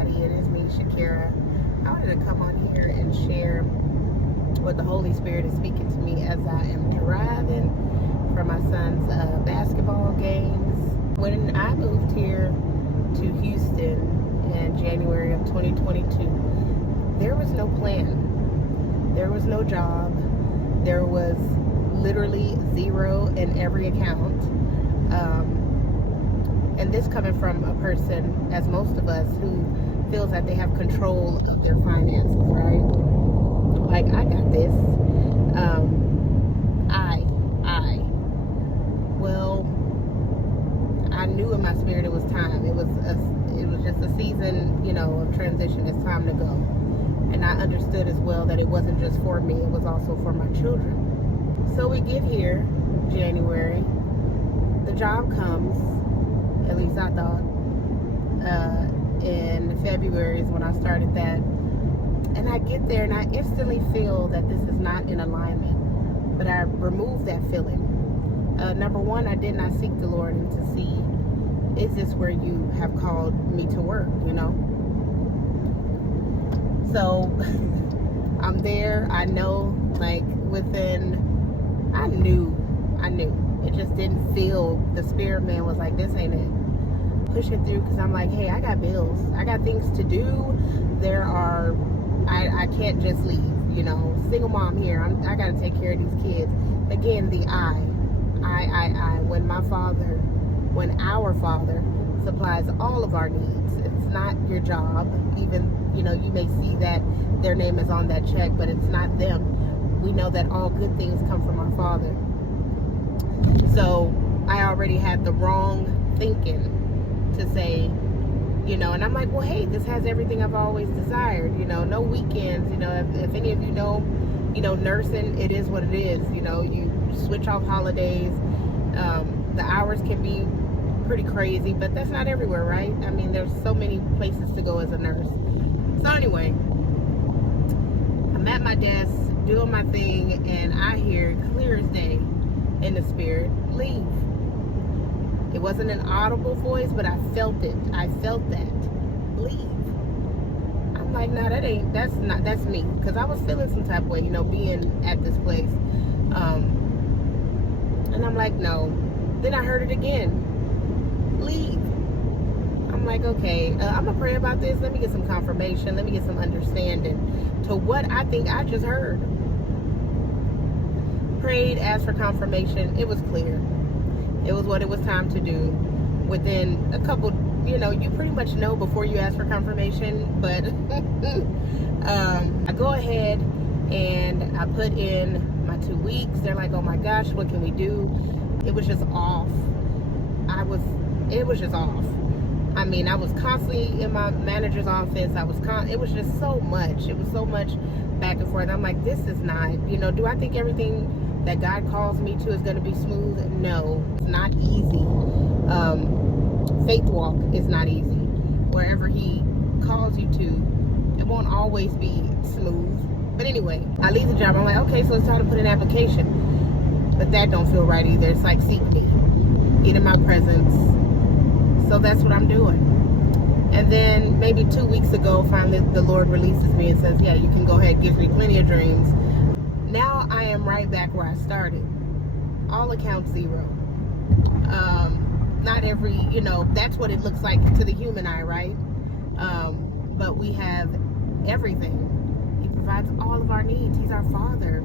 everybody. It is me, Shakira. I wanted to come on here and share what the Holy Spirit is speaking to me as I am driving for my son's basketball games. When I moved here to Houston in January of 2022, there was no plan. There was no job. There was literally zero in every account. And this coming from a person, as most of us, who feels that they have control of their finances, right? Like, I got this. Well, I knew in my spirit it was time. It was just a season, of transition. It's time to go. And I understood as well that it wasn't just for me, it was also for my children. So we get here, January. The job comes, at least I thought. In February is when I started that. And I get there and I instantly feel that this is not in alignment. But I removed that feeling. Number one, I did not seek the Lord and to see, is this where you have called me to work, So I'm there. I know, like, I knew. It just didn't feel, the spirit man was like, this ain't it. Push it through, because I'm like, hey, I got bills. I got things to do. I can't just leave, Single mom here. I got to take care of these kids. Again, the I. When our Father supplies all of our needs. It's not your job. Even, you may see that their name is on that check, but it's not them. We know that all good things come from our Father. So I already had the wrong thinking to say, and I'm like, well, hey, this has everything I've always desired, no weekends, if any of you know, nursing, it is what it is, you switch off holidays, the hours can be pretty crazy, but that's not everywhere, right? I mean, there's so many places to go as a nurse. So anyway, I'm at my desk doing my thing, and I hear clear as day in the spirit, leave. It wasn't an audible voice, but I felt it. I felt that. Leave. I'm like, no, that's me. Because I was feeling some type of way, being at this place. And I'm like, no. Then I heard it again. Leave. I'm like, okay, I'm going to pray about this. Let me get some confirmation. Let me get some understanding to what I think I just heard. Prayed, asked for confirmation. It was clear. It was what it was time to do. Within a couple, you pretty much know before you ask for confirmation, but I go ahead and I put in my 2 weeks. They're like, oh my gosh, what can we do? It was just off. It was just off. I mean, I was constantly in my manager's office. It was just so much. It was so much back and forth. I'm like, this is not, do I think everything that God calls me to is going to be smooth? No, it's not easy. Faith walk is not easy. Wherever He calls you to, it won't always be smooth. But anyway, I leave the job. I'm like, okay, so it's time to put an application. But that don't feel right either. It's like, seek me, get in my presence. So that's what I'm doing. And then maybe 2 weeks ago, finally the Lord releases me and says, yeah, you can go ahead, give me plenty of dreams. Now I am right back where I started. All accounts zero. Not every, that's what it looks like to the human eye, right? But we have everything. He provides all of our needs. He's our Father.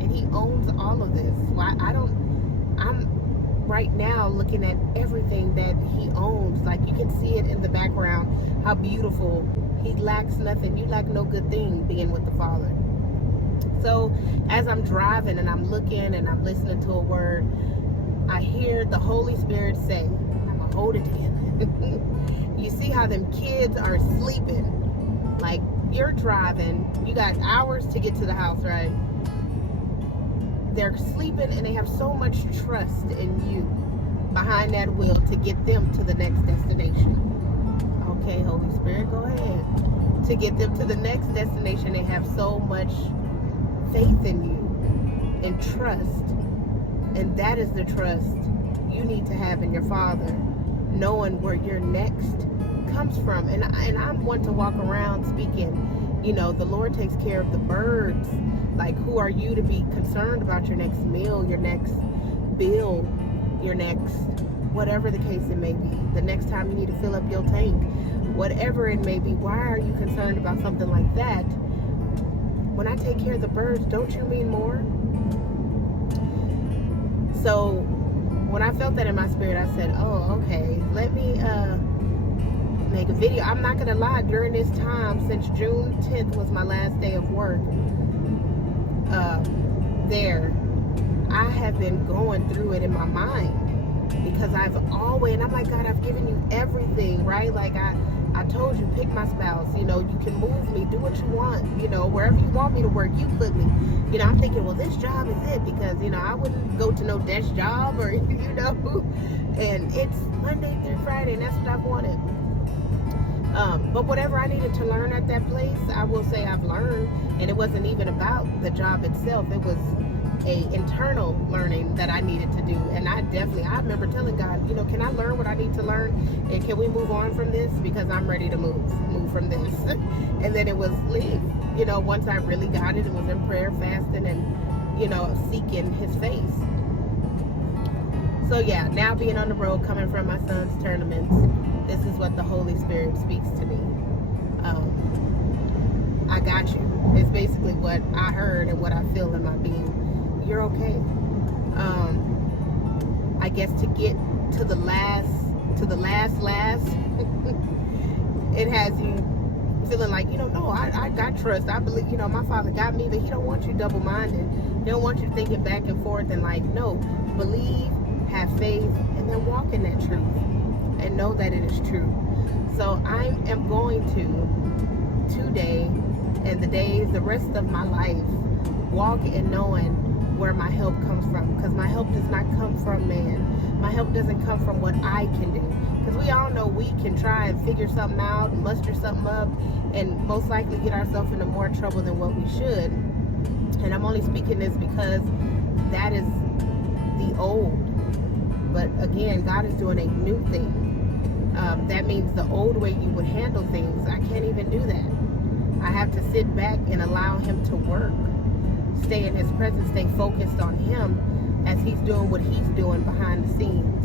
And He owns all of this. I'm right now looking at everything that He owns. Like, you can see it in the background, how beautiful. He lacks nothing. You lack no good thing being with the Father. So as I'm driving and I'm looking and I'm listening to a word, I hear the Holy Spirit say, I'm gonna hold it in. You see how them kids are sleeping? Like, you're driving, you got hours to get to the house, right? They're sleeping and they have so much trust in you behind that wheel to get them to the next destination. Okay, Holy Spirit, go ahead. To get them to the next destination, they have so much faith in you and trust. And that is the trust you need to have in your Father, knowing where your next comes from. And I'm one to walk around speaking, you know, the Lord takes care of the birds. Like, who are you to be concerned about your next meal, your next bill, your next, whatever the case it may be, the next time you need to fill up your tank, whatever it may be. Why are you concerned about something like that? When I take care of the birds, don't you mean more? So when I felt that in my spirit, I said, oh, okay, let me make a video. I'm not gonna lie, during this time, since June 10th was my last day of work there, I have been going through it in my mind, because I've always, and I'm like, God, I've given you everything, right? Like I told you, pick my spouse, you know, you can move me, do what you want, you know, wherever you want me to work, you put me. You know, I'm thinking, well, this job is it, because, you know, I wouldn't go to no desk job, or, you know, and it's Monday through Friday, and that's what I've wanted. But whatever I needed to learn at that place, I will say I've learned, and it wasn't even about the job itself. It was a internal learning that I needed to do. And I remember telling God, you know, can I learn what I need to learn, and can we move on from this, because I'm ready to move from this. And then it was leave, you know, once I really got it was in prayer, fasting, and, you know, seeking his face. So yeah, now being on the road, coming from my son's tournaments, this is what the Holy Spirit speaks to me. I got you. It's basically what I heard and what I feel in my being. You're okay. I guess to get to the last, it has you feeling like, you know, no, I got trust. I believe, you know, my Father got me, but he don't want you double-minded. He don't want you thinking back and forth, and like, no, believe, have faith, and then walk in that truth and know that it is true. So I am going to today, and the rest of my life, walk in knowing where my help comes from, because my help does not come from man. My help doesn't come from what I can do, because we all know we can try and figure something out, muster something up, and most likely get ourselves into more trouble than what we should. And I'm only speaking this because that is the old. But again, God is doing a new thing. That means the old way you would handle things, I can't even do that. I have to sit back and allow him to work, stay in his presence, stay focused on him as he's doing what he's doing behind the scenes.